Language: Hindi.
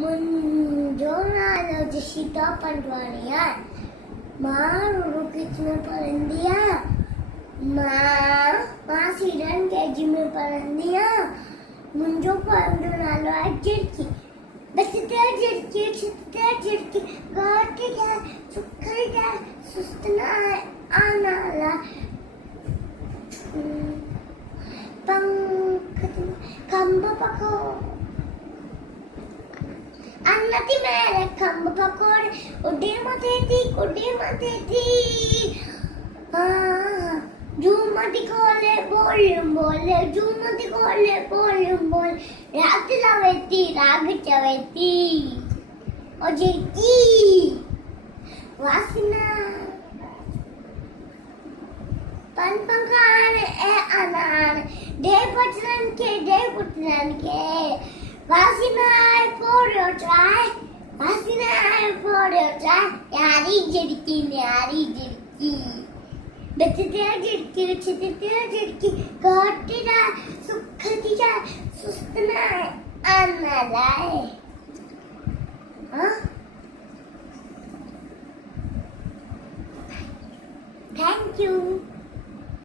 मुंजो नालो जशिता पंडवानिया मारू कितने परंदिया मां सीरन केजी में परंदिया मुंजो पंडो नालो अजरकी बस ते झटकी गाटी क्या सुखरी क्या सुस्तना आनाला पंख खंब पको अन्नति मेरे खंब पकोड़े उड़े मथे थी झूमती खोले बोले झूमती खोले बोल राग चवेती और जेकी वासना पन पंखान ए अनान दे पुटरन के वासना पोड़ो ट्राई यारी झिड़की बचते झिड़की गाटेरा सुखती जा सुस्तना आना लाए हाँ थैंक यू